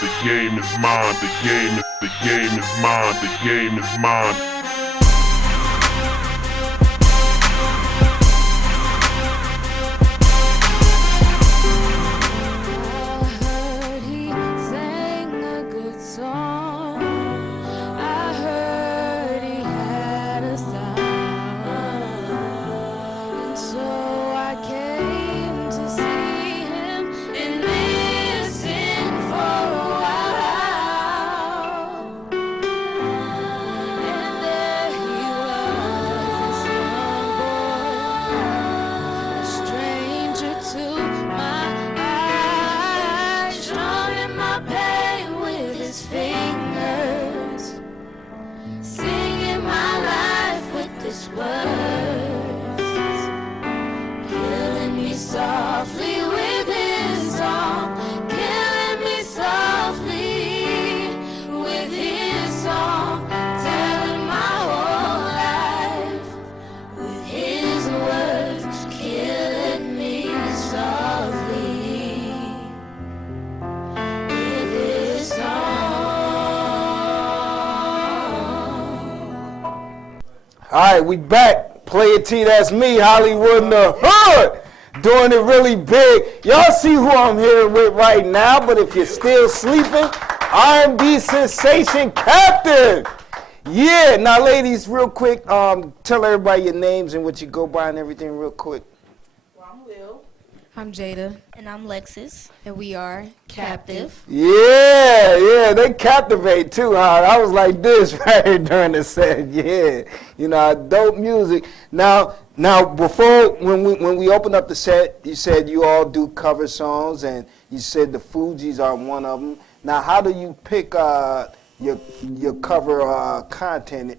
the game is mine, the game is mine, the game is mine. All right, we back. Playa T, that's me, Hollywood in the hood. Doing it really big. Y'all see who I'm here with right now, but if you're still sleeping, R&B sensation Captiv. Yeah, now ladies, real quick, tell everybody your names and what you go by and everything real quick. I'm Jada. And I'm Lexus. And we are Captiv. Yeah, they captivate too, huh? I was like this right here during the set. Yeah, you know, dope music. Now, before when we opened up the set, you said you all do cover songs, and you said the Fugees are one of them. Now, how do you pick your cover content?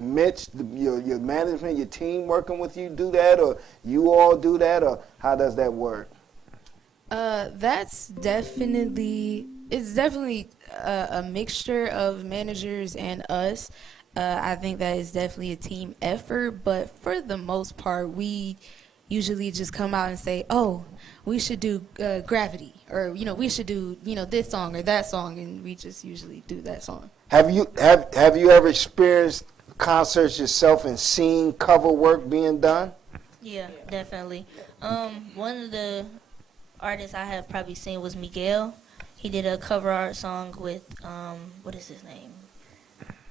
Mitch, your management, your team working with you do that, or you all do that, or how does that work? It's definitely a mixture of managers and us. I think that is definitely a team effort, but for the most part, we usually just come out and say, oh, we should do Gravity, or, we should do, this song or that song, and we just usually do that song. Have you ever experienced concerts yourself and seen cover work being done? Yeah, definitely. One of the artists I have probably seen was Miguel. He did a cover art song with, what is his name?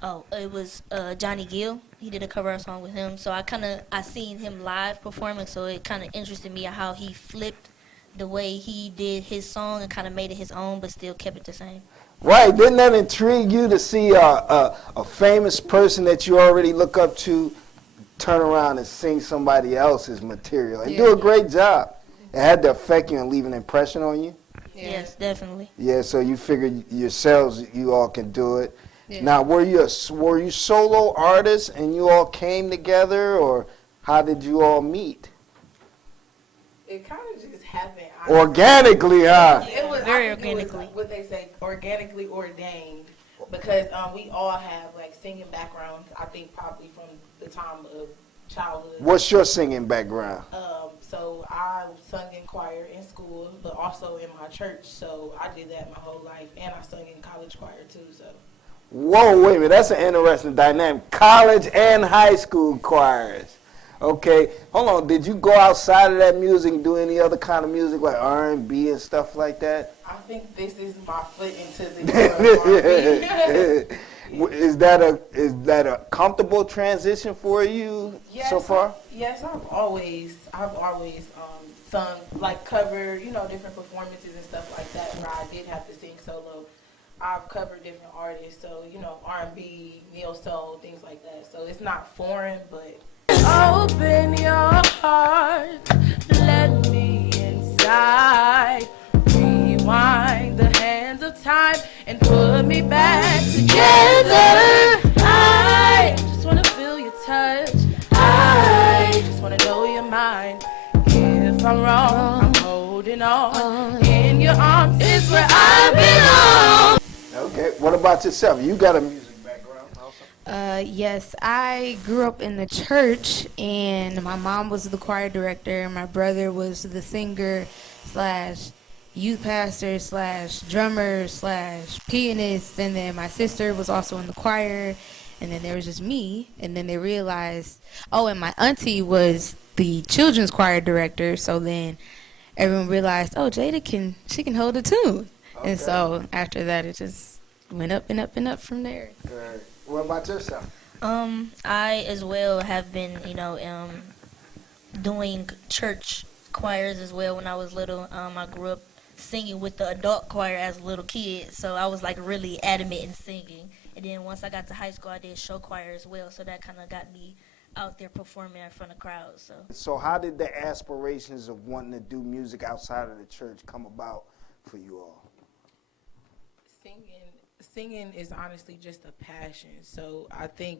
Oh, it was Johnny Gill. He did a cover art song with him. So I seen him live performing, so it kind of interested me how he flipped the way he did his song and kind of made it his own, but still kept it the same. Right, didn't that intrigue you to see a famous person that you already look up to turn around and sing somebody else's material and do a great job? It had to affect you and leave an impression on you? Yeah. Yes, definitely. Yeah, so you figured yourselves, you all can do it. Yeah. Now, were you solo artists and you all came together, or how did you all meet? It kind of just happened. Organically, huh? It was Very organically. What they say, organically ordained, because we all have like singing backgrounds. I think probably from the time of childhood. What's your singing background? So I sung in choir in school, but also in my church. So I did that my whole life, and I sung in college choir too. So. Whoa, wait a minute. That's an interesting dynamic. College and high school choirs. Okay, hold on. Did you go outside of that music and do any other kind of music like R&B and stuff like that? I think this is my foot into the R&B. Is that a comfortable transition for you so far? Yes, I've always sung, like cover, different performances and stuff like that where I did have to sing solo. I've covered different artists, so R&B, neo soul, things like that. So it's not foreign, but open your heart, let me inside. Rewind the hands of time and put me back together. I just wanna feel your touch. I just wanna know your mind. If I'm wrong, I'm holding on. In your arms is where I belong. Okay, what about yourself? You got a music background also? Yes, I grew up in the church, and my mom was the choir director, and my brother was the singer slash, youth pastor slash drummer slash pianist, and then my sister was also in the choir, and then there was just me, and then they realized, oh, and my auntie was the children's choir director, so then everyone realized, oh, she can hold a tune. Okay. And so after that, it just went up and up and up from there. Good. What about yourself? I as well have been, doing church choirs as well when I was little. I grew up singing with the adult choir as a little kid, so I was like really adamant in singing. And then once I got to high school, I did show choir as well, so that kind of got me out there performing in front of crowds. So how did the aspirations of wanting to do music outside of the church come about for you all? Singing is honestly just a passion. So I think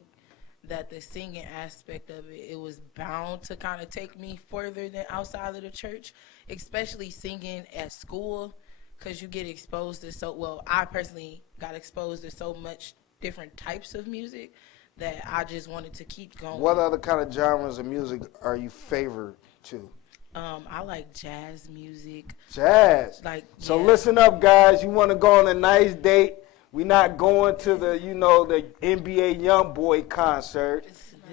that the singing aspect of it, it was bound to kind of take me further than outside of the church, especially singing at school, because you get exposed to I personally got exposed to so much different types of music that I just wanted to keep going. What other kind of genres of music are you favored to? I like jazz music. Jazz. So Yeah. listen up, guys. You want to go on a nice date? We're not going to the NBA YoungBoy concert.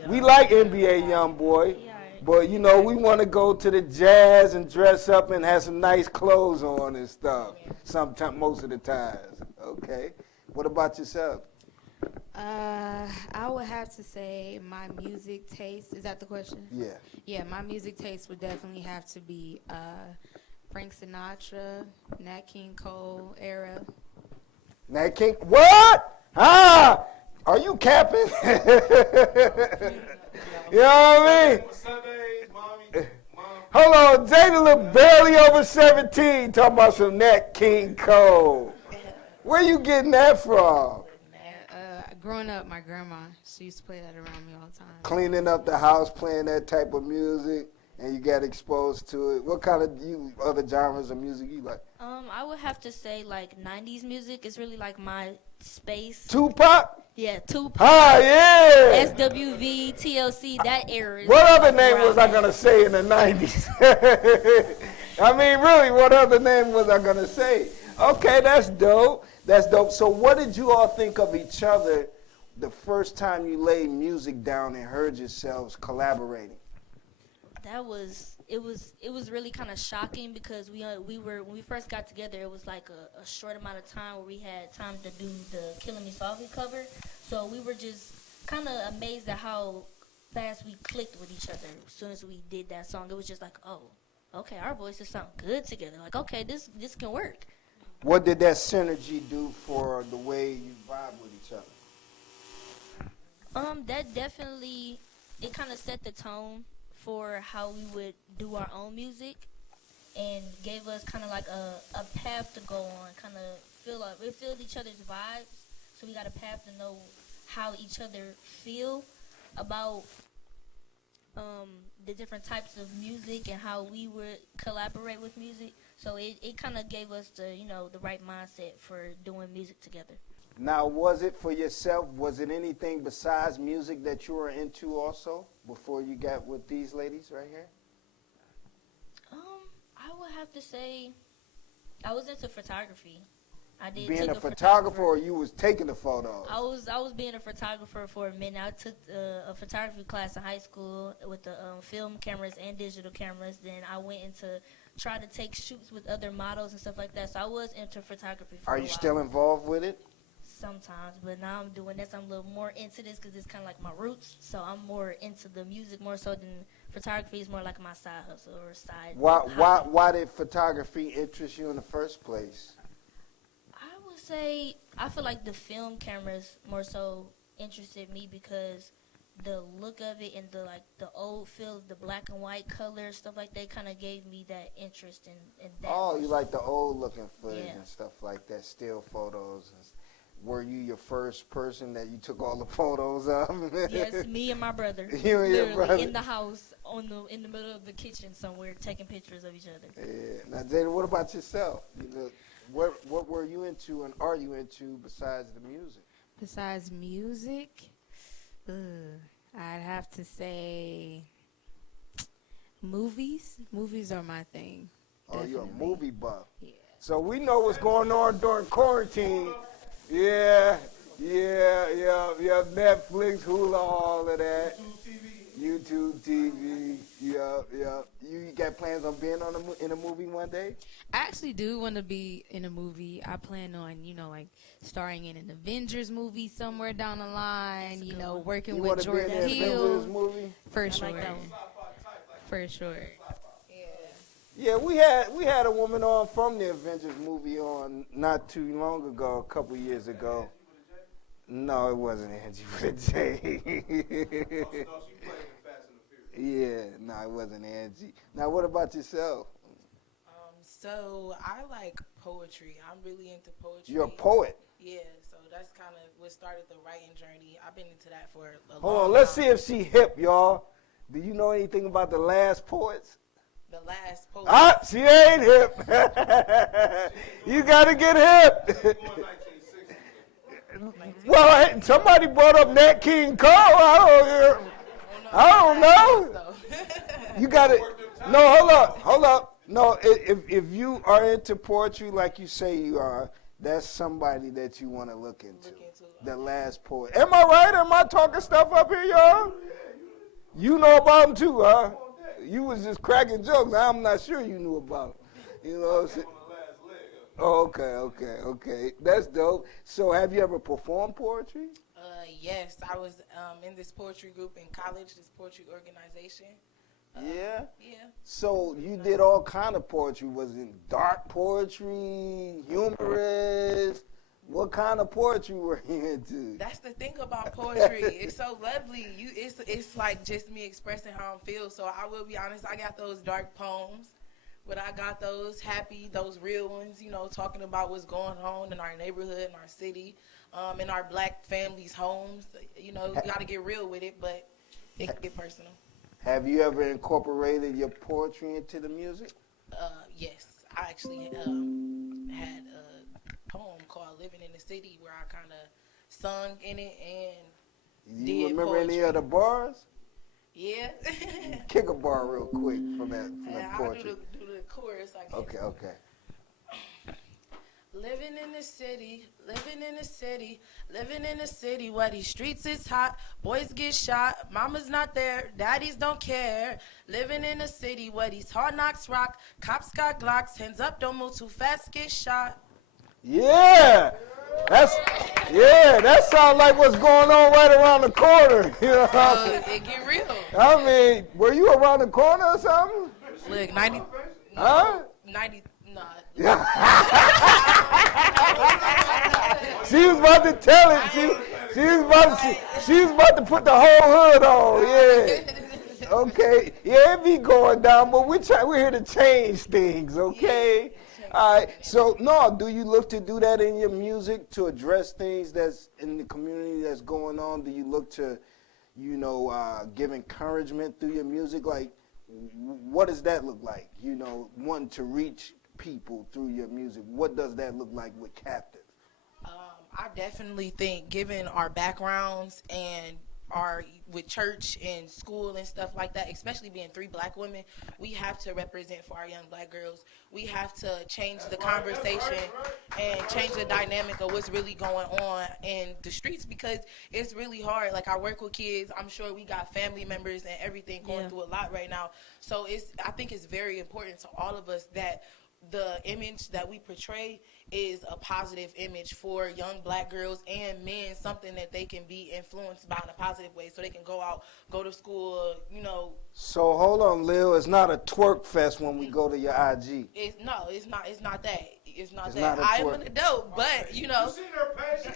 We like NBA YoungBoy, but we want to go to the jazz and dress up and have some nice clothes on and stuff. Most of the times. Okay. What about yourself? I would have to say my music taste. Is that the question? Yeah. Yeah, my music taste would definitely have to be Frank Sinatra, Nat King Cole era. Nat King, what? Ah, are you capping? You know what I mean? Hold on, Jada look barely over 17 talking about some Nat King Cole. Where you getting that from? Growing up, my grandma, she used to play that around me all the time. Cleaning up the house, playing that type of music, and you got exposed to it. What kind of other genres of music you like? I would have to say like 90s music is really like my space. Tupac? Yeah, Tupac. Ah, yeah. SWV, TLC, that era. What other name was I going to say in the 90s? I mean, really, what other name was I going to say? Okay, that's dope. That's dope. So what did you all think of each other the first time you laid music down and heard yourselves collaborating? It was really kind of shocking because we were when we first got together, it was like a short amount of time where we had time to do the Killing Me Softly cover. So we were just kind of amazed at how fast we clicked with each other as soon as we did that song. It was just like, oh, okay, our voices sound good together. Like, okay, this can work. What did that synergy do for the way you vibe with each other? That definitely, it kind of set the tone for how we would do our own music and gave us kind of like a path to go on, kind of we feel each other's vibes, so we got a path to know how each other feel about the different types of music and how we would collaborate with music. So it kind of gave us the right mindset for doing music together. Now, was it for yourself? Was it anything besides music that you were into also before you got with these ladies right here? I would have to say I was into photography. I did being a photographer, or you was taking the photos? I was being a photographer for a minute. I took a photography class in high school with the film cameras and digital cameras. Then I went into try to take shoots with other models and stuff like that. So I was into photography for a while. Are you still involved with it? Sometimes, but now I'm doing this. I'm a little more into this because it's kind of like my roots. So I'm more into the music more so than photography is more like my side hustle or side. Why did photography interest you in the first place? I would say I feel like the film cameras more so interested me because the look of it and the old feel, the black and white colors, stuff like that, kind of gave me that interest in that. Oh, you like the old looking footage Yeah. and stuff like that, still photos. Were you your first person that you took all the photos of? Yes, me and my brother. You and your brother in the house in the middle of the kitchen somewhere, taking pictures of each other. Yeah. Now, Jada, what about yourself? What were you into and are you into besides the music? Besides music, I'd have to say movies. Movies are my thing. Oh, you're a Definitely. movie buff. Yeah. So we know what's going on during quarantine. Yeah, Netflix, Hulu, all of that. YouTube TV. Yep. You got plans on being in a movie one day? I actually do want to be in a movie. I plan on, like starring in an Avengers movie somewhere down the line. Working You with want to be in Jordan the Avengers Peele. movie? For sure. For sure. Yeah, we had a woman on from the Avengers movie on not too long ago, a couple years ago. No, it wasn't Angie with a J. Yeah, no, it wasn't Angie. Now, what about yourself? So I like poetry. I'm really into poetry. You're a poet. Yeah, so that's kind of what started the writing journey. I've been into that for a long time. Hold on, let's see if she hip, y'all. Do you know anything about the last poets? The last poet. Ah, she ain't hip. You gotta get hip. Well, hey, somebody brought up Nat King Cole. I don't know. You gotta. No, hold up. No, if you are into poetry like you say you are, that's somebody that you want to look into. The last poet. Am I right? Am I talking stuff up here, y'all? You know about him too, huh? You was just cracking jokes. I'm not sure you knew about him. You know what I'm saying? Oh, okay. That's dope. So have you ever performed poetry? Yes, I was in this poetry group in college, this poetry organization. Yeah? Yeah. So you did all kind of poetry. Was it dark poetry, humorous? What kind of poetry were you into? That's the thing about poetry. It's so lovely. It's like just me expressing how I feel. So I will be honest, I got those dark poems, but I got those happy, those real ones, talking about what's going on in our neighborhood, in our city, in our black families' homes. You got to get real with it, but it can get personal. Have you ever incorporated your poetry into the music? Yes. I actually had a poem called Living in the City where I kind of sung in it and You did remember poetry. any of the bars? Yeah. Kick a bar real quick from that poetry. I'll do the chorus, I guess. Okay. Living in the city, living in the city, living in the city where these streets is hot, boys get shot, mama's not there, daddies don't care. Living in the city where these hard knocks rock, cops got Glocks, hands up, don't move too fast, get shot. Yeah, that sounds like what's going on right around the corner. You know, It get real. I mean, were you around the corner or something? Look, 90, Huh? 90, nah. She was about to tell it. She was about to put the whole hood on. Yeah. Okay. Yeah, it be going down, but we're here to change things. Okay. All right. So do you look to do that in your music to address things that's in the community that's going on? Do you look to, give encouragement through your music? Like, what does that look like? Wanting to reach people through your music. What does that look like with Captiv? I definitely think, given our backgrounds and with church and school and stuff like that, especially being 3 black women, we have to represent for our young black girls. We have to change the conversation and change the dynamic of what's really going on in the streets, because it's really hard. Like, I work with kids. I'm sure we got family members and everything going through a lot right now. So I think it's very important to all of us that the image that we portray is a positive image for young black girls and men, something that they can be influenced by in a positive way, so they can go out, go to school, So hold on, Lil. It's not a twerk fest when we go to your IG. It's not that. It's not It's that. not a I am twerk. an adult, but You seen her page?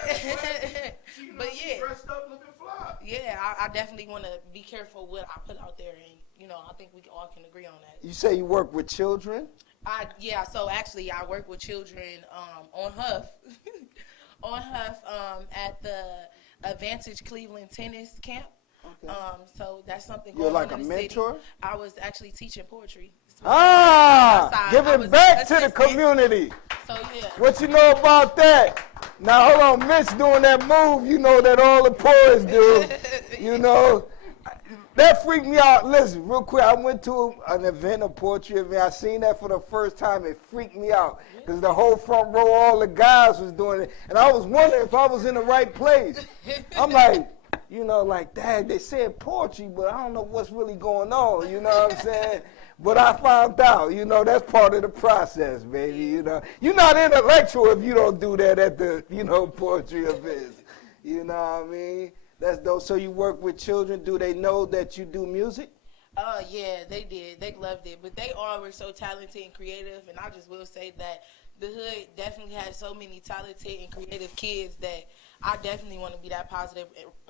But yeah. Dressed up looking fly. Yeah, I definitely want to be careful what I put out there, and I think we all can agree on that. You say you work with children? So actually I work with children on Huff at the Advantage Cleveland Tennis Camp. Okay. So that's something You're going like on a in the mentor? city. I was actually teaching poetry. Giving back to the community. So yeah. What you know about that? Now hold on, Mitch doing that move, that all the poets do. That freaked me out. Listen, real quick, I went to an event, a poetry event. I seen that for the first time. It freaked me out because the whole front row, all the guys was doing it, and I was wondering if I was in the right place. I'm like, like, dang, they said poetry, but I don't know what's really going on. You know what I'm saying? But I found out. That's part of the process, baby. You're not intellectual if you don't do that at the, poetry events. You know what I mean? That's dope. So you work with children. Do they know that you do music? Oh, yeah, they did. They loved it. But they all were so talented and creative. And I just will say that the hood definitely has so many talented and creative kids that I definitely want to be that positive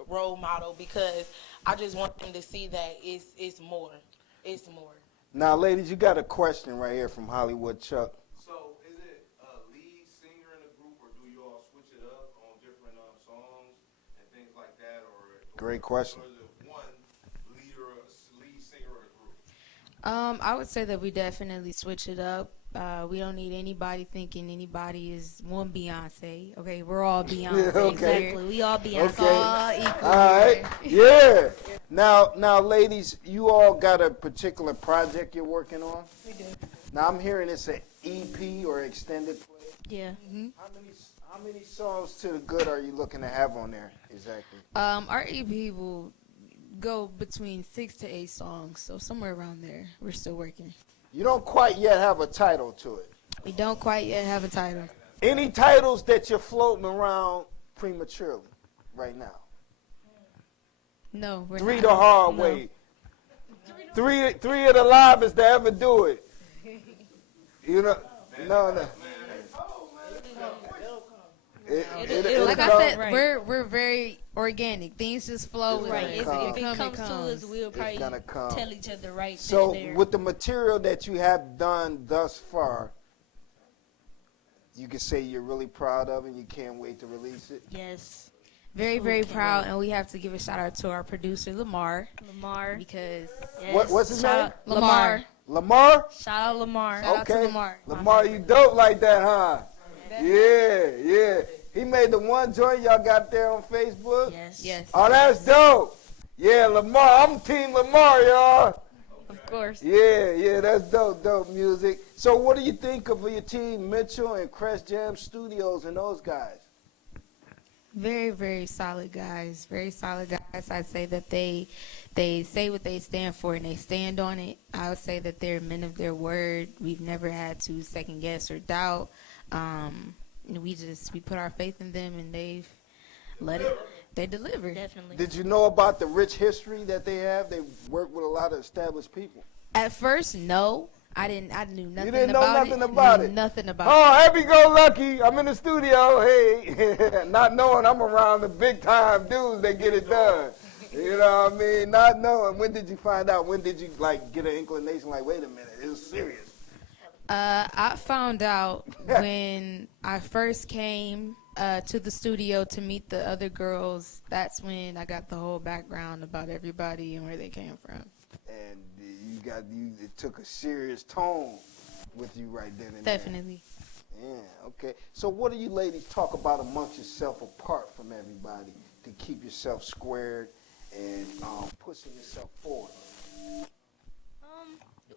role model because I just want them to see that it's more. It's more. Now, ladies, you got a question right here from Hollywood Chuck. So, is it a lead singer in the group, or do you all switch it up on different songs and things like that? Great question. Or is it one lead singer of the group? I would say that we definitely switch it up. We don't need anybody thinking anybody is one Beyonce. Okay, we're all Beyonce. Okay. Exactly. We all Beyonce. Okay. All equal. All right. Yeah. Now, ladies, you all got a particular project you're working on? We do. Now, I'm hearing it's an EP or extended play. Yeah. How many songs to the good are you looking to have on there exactly? Our EP will go between 6 to 8 songs, so somewhere around there. We're still working. You don't quite yet have a title to it. We don't quite yet have a title. Any titles that you're floating around prematurely right now? No, we're 3 not. the hard No. way. Three of the livest to ever do it. No. It'll Like I come. said, Right. we're very organic. Things just flow. It's Right. gonna If come. it comes to us, we'll It's probably gonna come. tell each other right So, then and there. with the material that you have done thus far, you can say you're really proud of it and you can't wait to release it? Yes. Very, Ooh, very can't proud, wait. and we have to give a shout out to our producer Lamar Lamar. because Yes. What's his Shout name? out- Lamar. Lamar? Shout out Lamar. Shout out to Okay. Lamar. Lamar, you dope like that, huh? Yeah. He made the one joint y'all got there on Facebook? Yes. Yes, Oh, that's dope. Yeah, Lamar. I'm Team Lamar, y'all. of course. Yeah, that's dope music. So what do you think of your team, Mitchell and Cress Jam Studios and those guys? Very, very solid guys. Very solid guys. I'd say that they say what they stand for and they stand on it. I would say that they're men of their word. We've never had to second guess or doubt. We put our faith in them and they deliver. Definitely. Did you know about the rich history that they have? They work with a lot of established people. At first, no. I knew nothing You didn't know about nothing it. about Knew it. Nothing about Oh, happy go lucky. I'm in the studio. Hey, not knowing I'm around the big time dudes that get it done. You know what I mean? Not knowing. When did you find out? When did you get an inclination like, wait a minute, it was serious? I found out when I first came to the studio to meet the other girls. That's when I got the whole background about everybody and where they came from. And it took a serious tone with you right then and there. Definitely. Yeah, okay. So what do you ladies talk about amongst yourself apart from everybody to keep yourself squared and pushing yourself forward?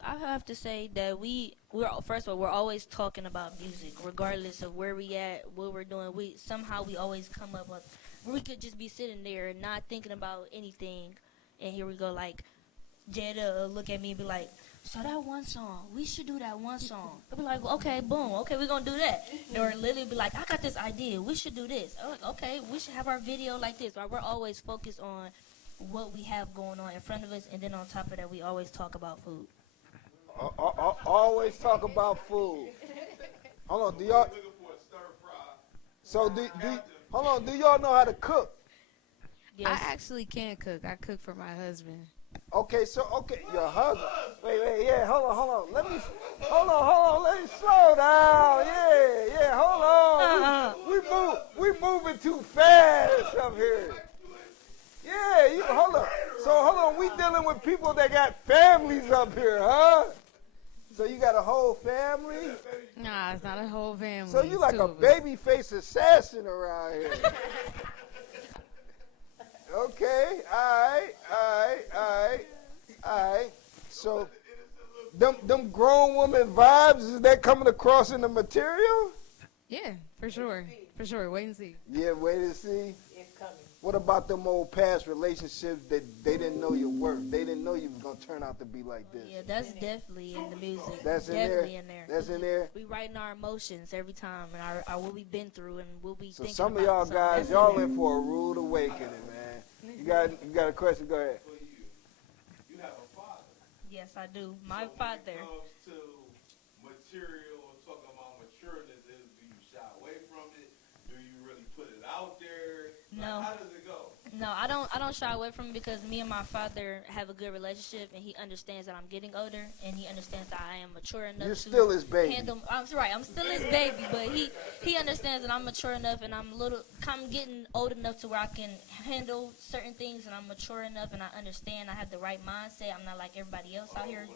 I have to say that we're first of all, we're always talking about music, regardless of where we at, what we're doing. We always come up with, we could just be sitting there and not thinking about anything, and here we go, like Jada look at me and be like, so that one song, we should do that one song. I'll be like, okay, boom, okay, we're gonna do that. Or Lily be like, I got this idea, we should do this. I'm like, okay, we should have our video like this. Or we're always focused on what we have going on in front of us, and then on top of that, we always talk about food. Always talk about food. Hold on, do y'all? Looking for a stir fry. So hold on, do y'all know how to cook? Yes. I actually can cook. I cook for my husband. Okay, your husband. Wait, yeah, hold on. Let me slow down. Yeah, hold on. We moving too fast up here. Yeah, hold on. So hold on, we dealing with people that got families up here, huh? So you got a whole family? Nah, it's not a whole family. So you It's like two a of us. baby face assassin around here. Okay. All right. So, them grown woman vibes, is that coming across in the material? Yeah, for sure. For sure. Wait and see. Yeah, wait and see. It's coming. What about them old past relationships that they didn't know your worth? They didn't know you was gonna turn out to be like this. Yeah, that's definitely in the music. That's in definitely there? in there. That's in there? We writing our emotions every time and our what we've been through and what we So thinking some of about. y'all So guys, that's y'all there. in for a rude awakening, man. You got a question? Go ahead. For you, you have a father. Yes, I do. My So father. when it comes to material or talking about matureness, do you shy away from it? Do you really put it out there? No. How does it go? No, I don't shy away from it because me and my father have a good relationship, and he understands that I'm getting older, and he understands that I am mature enough. You're to still his baby. Handle. I'm right. I'm still his baby, but he understands that I'm mature enough, and I'm getting old enough to where I can handle certain things, and I'm mature enough, and I understand. I have the right mindset. I'm not like everybody else out here,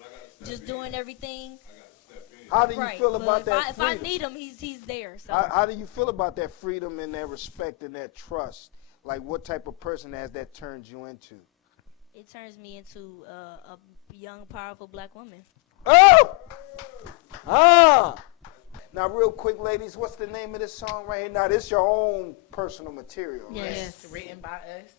just doing everything. How do you Right. feel But about if that if I freedom? need him, he's there. So. How do you feel about that freedom and that respect and that trust? Like, what type of person has that turned you into? It turns me into a young, powerful black woman. Oh! Ah! Now, real quick, ladies, what's the name of this song right here? Now, this your own personal material, right? Yes. It's written by us.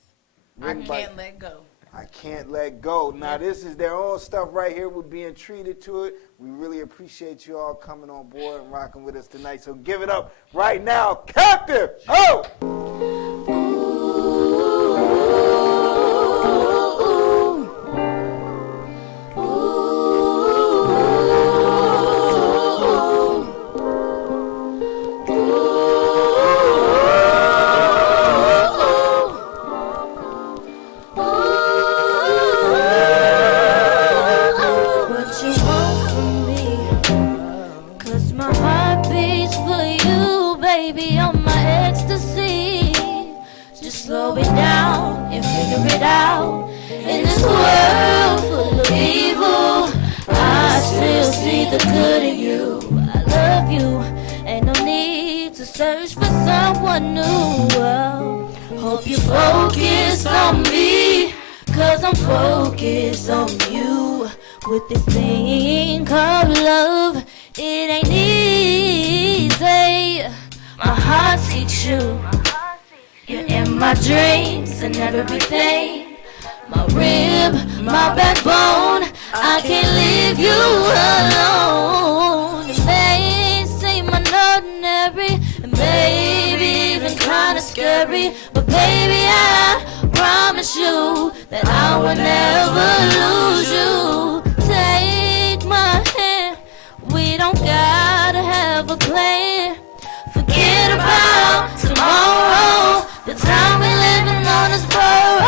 Written I by- can't let go. I Can't Let Go. Now, this is their own stuff right here. We're being treated to it. We really appreciate you all coming on board and rocking with us tonight. So give it up right now, Captiv. Oh! What you want from me? 'Cause my heart beats for you, baby, on my ecstasy. Just slow it down and figure it out. In this world full of evil, I still see the good in you. I love you, ain't no need to search for someone new. Well, hope you focus on me, 'cause I'm focused on you. With this thing called love, it ain't easy. My heart seeks you. You're in my dreams and everything. My rib, my backbone, I can't leave you alone. It may seem ordinary, and maybe even kinda scary, but baby, I promise you that I will never lose you. Take my hand, we don't gotta have a plan. Forget about tomorrow, the time we're living on is borrowed.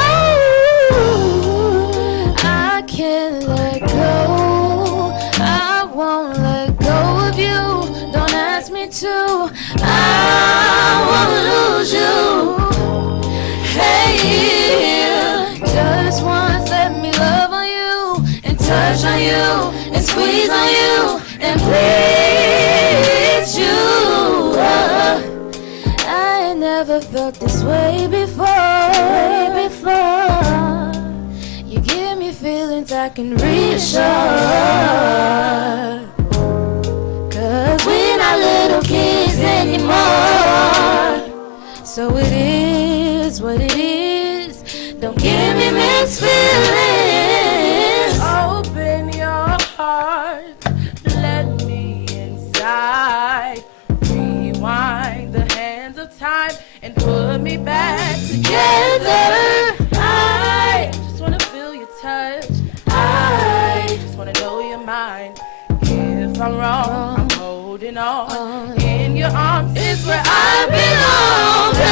I can't let go, I won't let go of you. Don't ask me to, I won't lose you. Hey, just once let me love on you, and touch on you, and squeeze on you, and please you. I ain't never felt this way before. You give me feelings I can reassure. 'Cause we're not little kids anymore. So it is what it is. Don't give me mixed feelings. Open your heart, let me inside. Rewind the hands of time and put me back together. I just wanna feel your touch. I just wanna know your mind. If I'm wrong, I'm holding on. In your arms is where I belong. I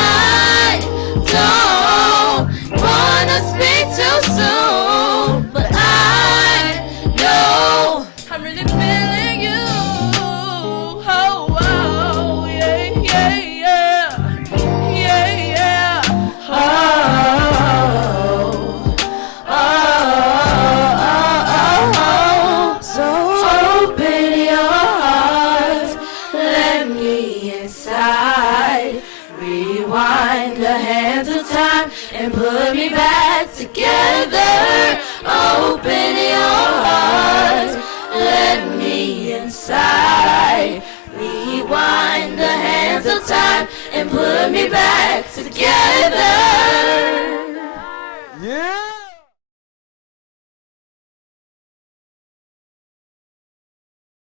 don't wanna speak too soon, but I know I'm really feeling you. Oh, oh, yeah, yeah, yeah. Yeah, yeah. Oh, so open your heart, let me inside. Rewind the hands of time and and put me back together. Open your heart, let me inside. Rewind the hands of time and put me back together. Yeah.